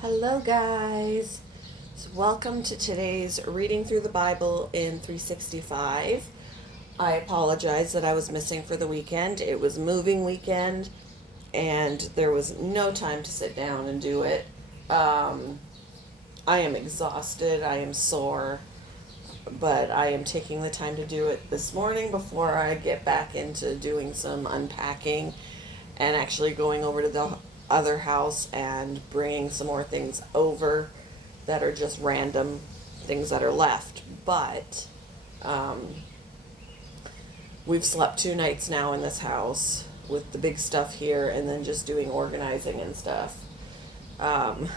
Hello, guys. So welcome to today's reading through the Bible in 365. I apologize that I was missing for the weekend. It was moving weekend, and there was no time to sit down and do it. I am exhausted. I am sore, but I am taking the time to do it this morning before I get back into doing some unpacking and actually going over to the other house and bringing some more things over that are just random things that are left. But we've slept 2 nights now in this house with the big stuff here and then just doing organizing and stuff. Um,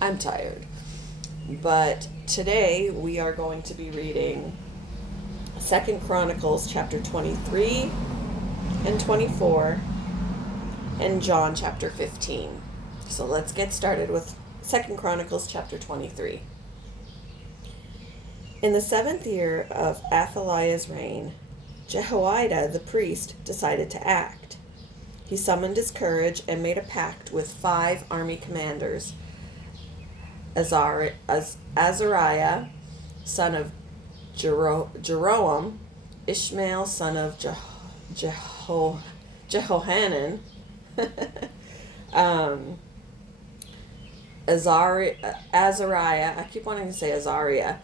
I'm tired. But today we are going to be reading 2 Chronicles chapter 23 and 24 and John chapter 15. So let's get started with 2 Chronicles chapter 23. In the 7th year of Athaliah's reign, Jehoiada the priest decided to act. He summoned his courage and made a pact with 5 army commanders: Azariah, son of Jeroam, Ishmael, son of Jehohanan, Azariah, I keep wanting to say Azariah,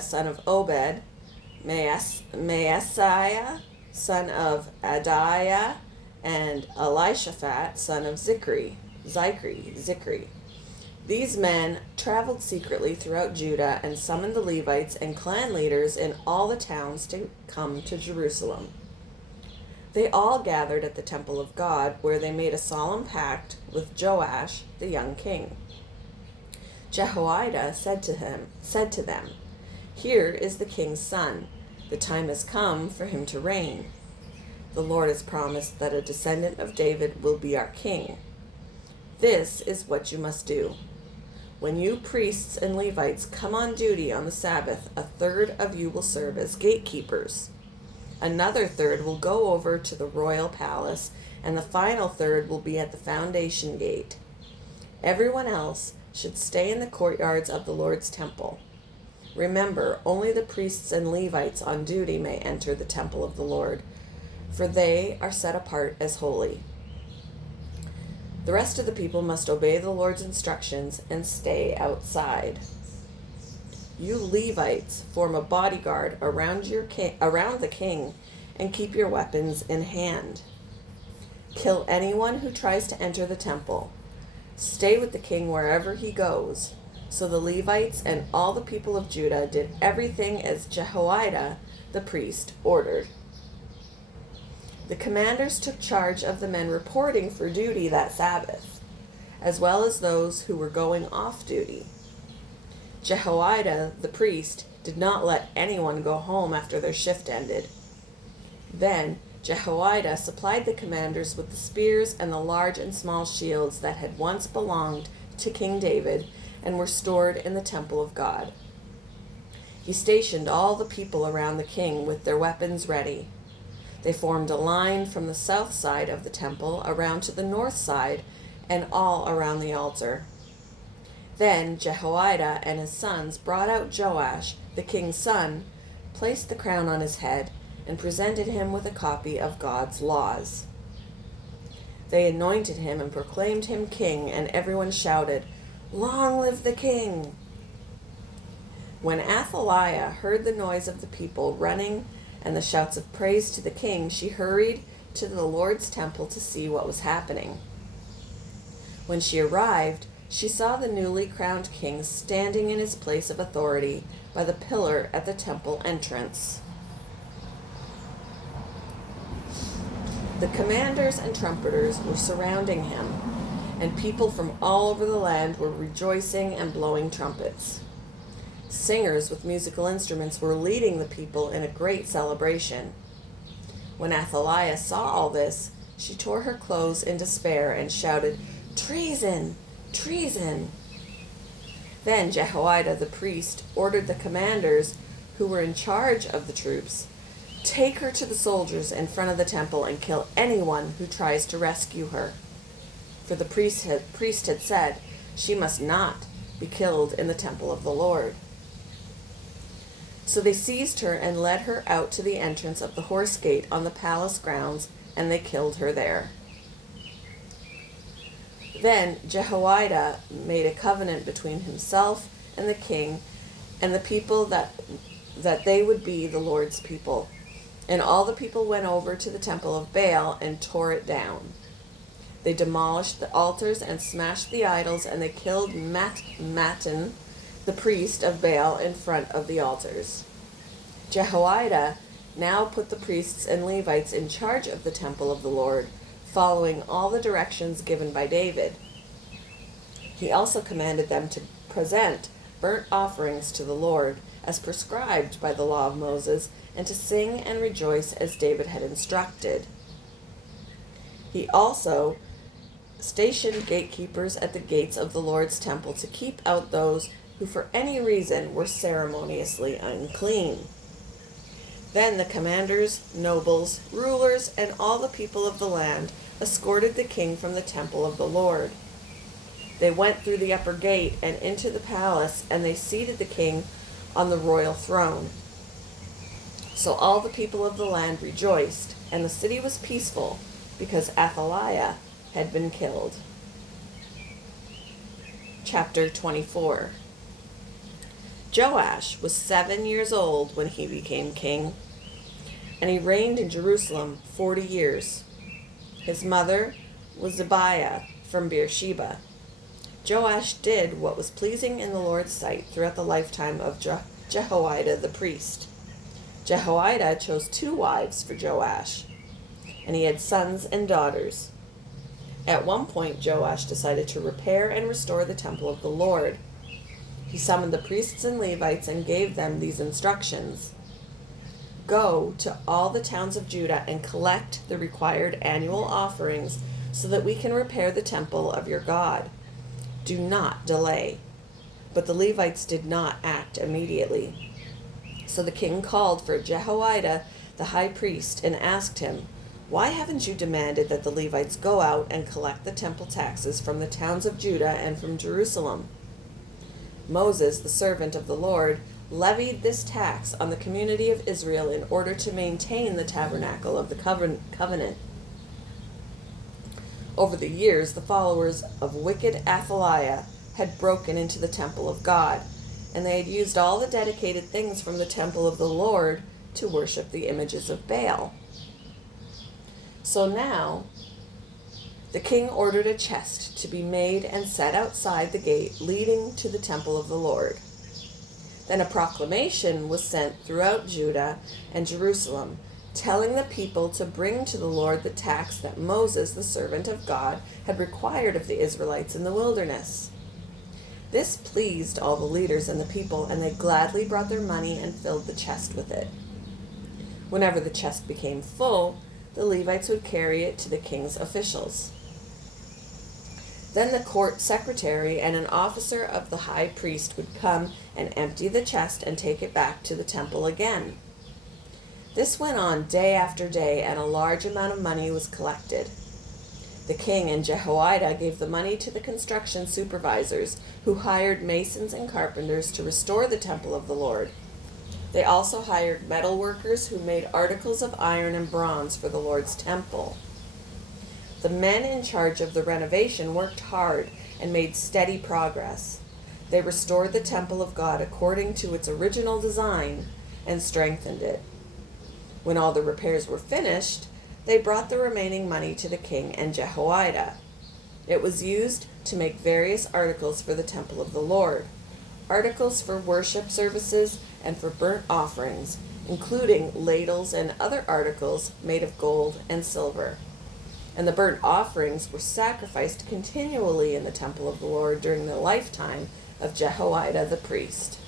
son of Obed, Maaseiah, son of Adiah, and Elishaphat, son of Zikri. These men traveled secretly throughout Judah and summoned the Levites and clan leaders in all the towns to come to Jerusalem. They all gathered at the temple of God, where they made a solemn pact with Joash, the young king. Jehoiada said to them, "Here is the king's son. The time has come for him to reign. The Lord has promised that a descendant of David will be our king. This is what you must do. When you priests and Levites come on duty on the Sabbath, a third of you will serve as gatekeepers. Another third will go over to the royal palace, and the final third will be at the foundation gate. Everyone else should stay in the courtyards of the Lord's temple. Remember, only the priests and Levites on duty may enter the temple of the Lord, for they are set apart as holy. The rest of the people must obey the Lord's instructions and stay outside. You Levites form a bodyguard around the king, and keep your weapons in hand. Kill anyone who tries to enter the temple. Stay with the king wherever he goes." So the Levites and all the people of Judah did everything as Jehoiada the priest ordered. The commanders took charge of the men reporting for duty that Sabbath, as well as those who were going off duty. Jehoiada the priest did not let anyone go home after their shift ended. Then Jehoiada supplied the commanders with the spears and the large and small shields that had once belonged to King David and were stored in the temple of God. He stationed all the people around the king with their weapons ready. They formed a line from the south side of the temple around to the north side and all around the altar. Then Jehoiada and his sons brought out Joash, the king's son, placed the crown on his head, and presented him with a copy of God's laws. They anointed him and proclaimed him king, and everyone shouted, "Long live the king!" When Athaliah heard the noise of the people running and the shouts of praise to the king, she hurried to the Lord's temple to see what was happening. When she arrived, she saw the newly crowned king standing in his place of authority by the pillar at the temple entrance. The commanders and trumpeters were surrounding him, and people from all over the land were rejoicing and blowing trumpets. Singers with musical instruments were leading the people in a great celebration. When Athaliah saw all this, she tore her clothes in despair and shouted, "Treason! Treason!" Then Jehoiada the priest ordered the commanders who were in charge of the troops, "Take her to the soldiers in front of the temple and kill anyone who tries to rescue her." For the priest had said, "She must not be killed in the temple of the Lord." So they seized her and led her out to the entrance of the horse gate on the palace grounds, and they killed her there. Then Jehoiada made a covenant between himself and the king and the people that they would be the Lord's people. And all the people went over to the temple of Baal and tore it down. They demolished the altars and smashed the idols, and they killed Mattan, the priest of Baal, in front of the altars. Jehoiada now put the priests and Levites in charge of the temple of the Lord, following all the directions given by David. He also commanded them to present burnt offerings to the Lord, as prescribed by the law of Moses, and to sing and rejoice as David had instructed. He also stationed gatekeepers at the gates of the Lord's temple to keep out those who for any reason were ceremoniously unclean. Then the commanders, nobles, rulers, and all the people of the land escorted the king from the temple of the Lord. They went through the upper gate and into the palace, and they seated the king on the royal throne. So all the people of the land rejoiced, and the city was peaceful, because Athaliah had been killed. Chapter 24. Joash was 7 years old when he became king, and he reigned in Jerusalem 40 years. His mother was Zibiah from Beersheba. Joash did what was pleasing in the Lord's sight throughout the lifetime of Jehoiada the priest. Jehoiada chose 2 wives for Joash, and he had sons and daughters. At one point, Joash decided to repair and restore the temple of the Lord. He summoned the priests and Levites and gave them these instructions. Go to all the towns of Judah and collect the required annual offerings so that we can repair the temple of your God. Do not delay. But the Levites did not act immediately. So the king called for Jehoiada the high priest and asked him, "Why haven't you demanded that the Levites go out and collect the temple taxes from the towns of Judah and from Jerusalem?" Moses, the servant of the Lord, levied this tax on the community of Israel in order to maintain the tabernacle of the covenant. Over the years, the followers of wicked Athaliah had broken into the temple of God, and they had used all the dedicated things from the temple of the Lord to worship the images of Baal. So now, the king ordered a chest to be made and set outside the gate leading to the temple of the Lord. Then a proclamation was sent throughout Judah and Jerusalem, telling the people to bring to the Lord the tax that Moses, the servant of God, had required of the Israelites in the wilderness. This pleased all the leaders and the people, and they gladly brought their money and filled the chest with it. Whenever the chest became full, the Levites would carry it to the king's officials. Then the court secretary and an officer of the high priest would come and empty the chest and take it back to the temple again. This went on day after day, and a large amount of money was collected. The king and Jehoiada gave the money to the construction supervisors, who hired masons and carpenters to restore the temple of the Lord. They also hired metal workers who made articles of iron and bronze for the Lord's temple. The men in charge of the renovation worked hard and made steady progress. They restored the temple of God according to its original design and strengthened it. When all the repairs were finished, they brought the remaining money to the king and Jehoiada. It was used to make various articles for the temple of the Lord, articles for worship services and for burnt offerings, including ladles and other articles made of gold and silver. And the burnt offerings were sacrificed continually in the temple of the Lord during the lifetime of Jehoiada the priest.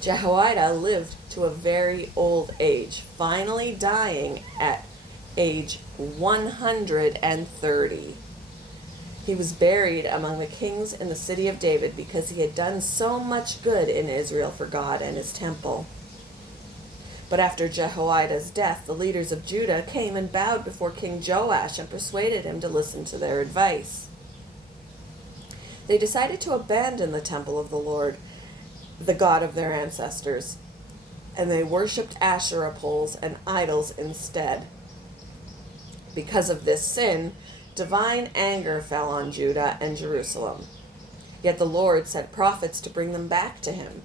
Jehoiada lived to a very old age, finally dying at age 130. He was buried among the kings in the city of David because he had done so much good in Israel for God and his temple. But after Jehoiada's death, the leaders of Judah came and bowed before King Joash and persuaded him to listen to their advice. They decided to abandon the temple of the Lord, the God of their ancestors, and they worshipped Asherah poles and idols instead. Because of this sin, divine anger fell on Judah and Jerusalem. Yet the Lord sent prophets to bring them back to him.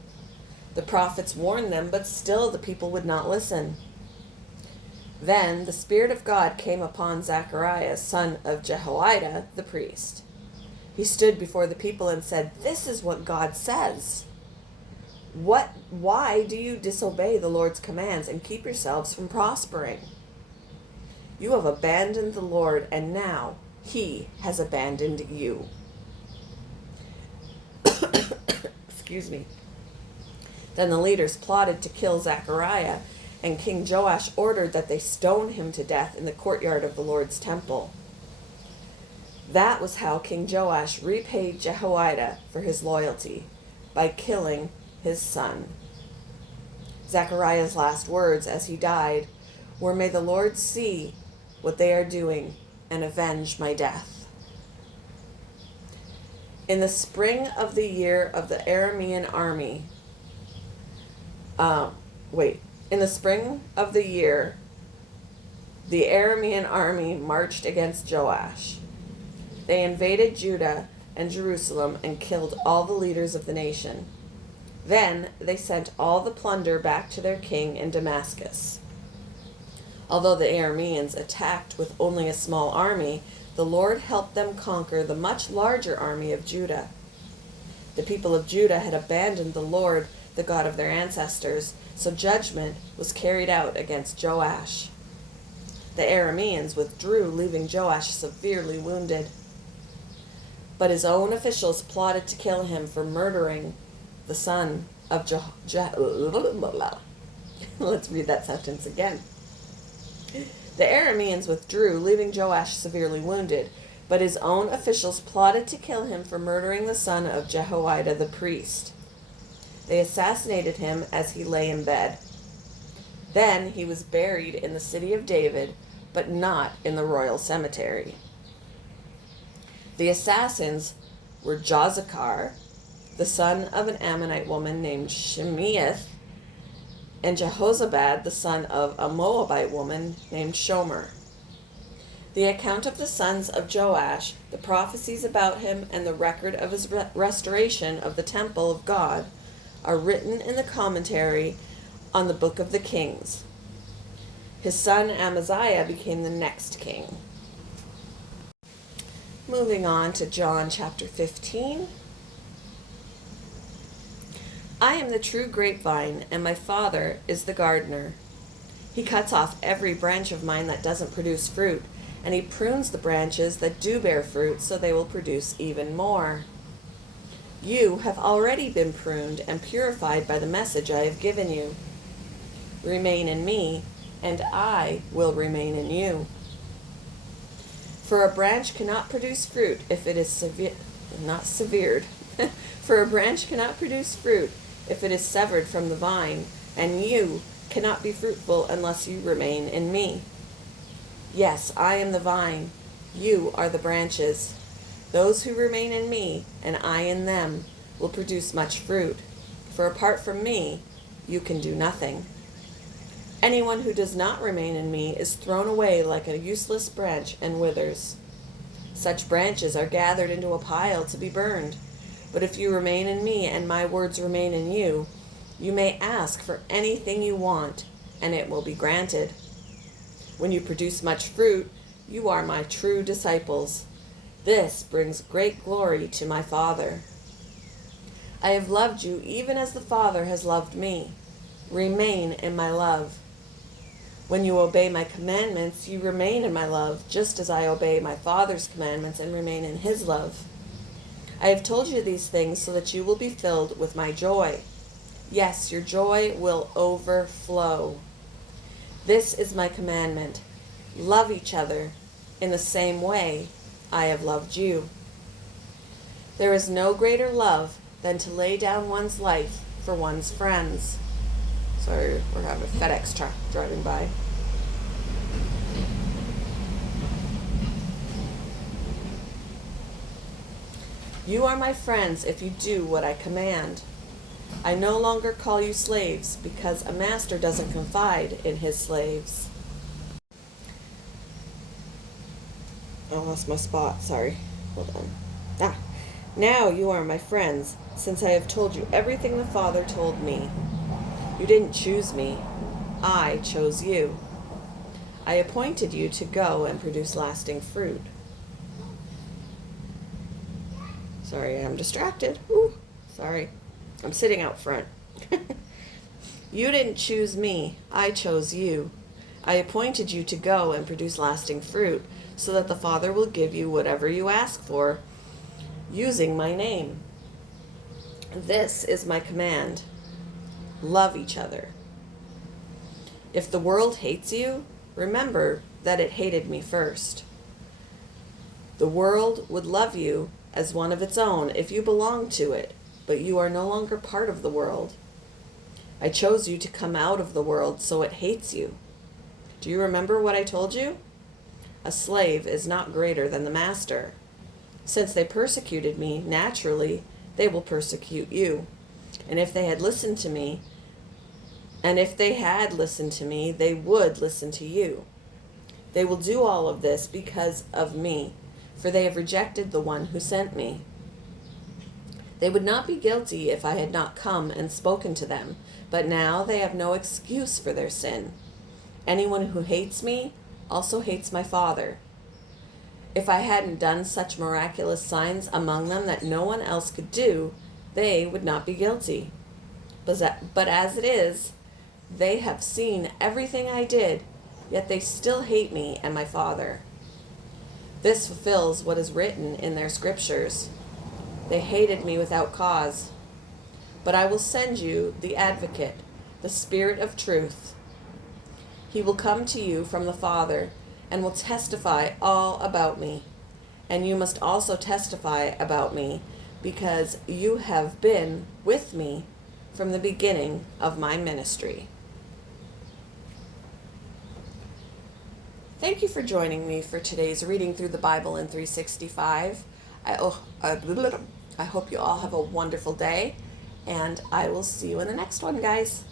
The prophets warned them, but still the people would not listen. Then the Spirit of God came upon Zechariah, son of Jehoiada, the priest. He stood before the people and said, "This is what God says. Why do you disobey the Lord's commands and keep yourselves from prospering? You have abandoned the Lord, and now he has abandoned you." Excuse me. Then the leaders plotted to kill Zechariah, and King Joash ordered that they stone him to death in the courtyard of the Lord's temple. That was how King Joash repaid Jehoiada for his loyalty, by killing his son. Zechariah's last words as he died were, "May the Lord see what they are doing and avenge my death." In the spring of the year of the Aramean army, in the spring of the year, the Aramean army marched against Joash. They invaded Judah and Jerusalem and killed all the leaders of the nation. Then they sent all the plunder back to their king in Damascus. Although the Arameans attacked with only a small army, the Lord helped them conquer the much larger army of Judah. The people of Judah had abandoned the Lord, the God of their ancestors, so judgment was carried out against Joash. The Arameans withdrew, leaving Joash severely wounded. But his own officials plotted to kill him for murdering the son of Let's read that sentence again. The Arameans withdrew, leaving Joash severely wounded, but his own officials plotted to kill him for murdering the son of Jehoiada the priest. They assassinated him as he lay in bed. Then he was buried in the city of David, but not in the royal cemetery. The assassins were Jozachar, the son of an Ammonite woman named Shemeath, and Jehozabad, the son of a Moabite woman named Shomer. The account of the sons of Joash, the prophecies about him, and the record of his restoration of the temple of God are written in the commentary on the Book of the Kings. His son Amaziah became the next king. Moving on to John chapter 15. I am the true grapevine, and my Father is the gardener. He cuts off every branch of mine that doesn't produce fruit, and he prunes the branches that do bear fruit so they will produce even more. You have already been pruned and purified by the message I have given you. Remain in me, and I will remain in you. For a branch cannot produce fruit if it is severed. For a branch cannot produce fruit if it is severed from the vine, and you cannot be fruitful unless you remain in me. Yes, I am the vine, you are the branches. Those who remain in me, and I in them, will produce much fruit. For apart from me, you can do nothing. Anyone who does not remain in me is thrown away like a useless branch and withers. Such branches are gathered into a pile to be burned. But if you remain in me and my words remain in you, you may ask for anything you want, and it will be granted. When you produce much fruit, you are my true disciples. This brings great glory to my Father. I have loved you even as the Father has loved me. Remain in my love. When you obey my commandments, you remain in my love, just as I obey my Father's commandments and remain in his love. I have told you these things so that you will be filled with my joy. Yes, your joy will overflow. This is my commandment. Love each other in the same way I have loved you. There is no greater love than to lay down one's life for one's friends. Sorry, we're having a FedEx truck driving by. You are my friends if you do what I command. I no longer call you slaves because a master doesn't confide in his slaves. I lost my spot. Sorry. Hold on. Now you are my friends, since I have told you everything the Father told me. You didn't choose me. I chose you. I appointed you to go and produce lasting fruit. Sorry, I'm distracted. Ooh, sorry. I'm sitting out front. You didn't choose me. I chose you. I appointed you to go and produce lasting fruit, so that the Father will give you whatever you ask for, using my name. This is my command. Love each other. If the world hates you, remember that it hated me first. The world would love you as one of its own if you belonged to it, but you are no longer part of the world. I chose you to come out of the world, so it hates you. Do you remember what I told you? A slave is not greater than the master. Since they persecuted me, naturally, they will persecute you. And if they had listened to me, they would listen to you. They will do all of this because of me, for they have rejected the one who sent me. They would not be guilty if I had not come and spoken to them, but now they have no excuse for their sin. Anyone who hates me also hates my Father. If I hadn't done such miraculous signs among them that no one else could do, they would not be guilty. But as it is, they have seen everything I did, yet they still hate me and my Father. This fulfills what is written in their scriptures. They hated me without cause. But I will send you the Advocate, the Spirit of truth. He will come to you from the Father and will testify all about me. And you must also testify about me because you have been with me from the beginning of my ministry. Thank you for joining me for today's reading through the Bible in 365. I hope you all have a wonderful day, and I will see you in the next one, guys.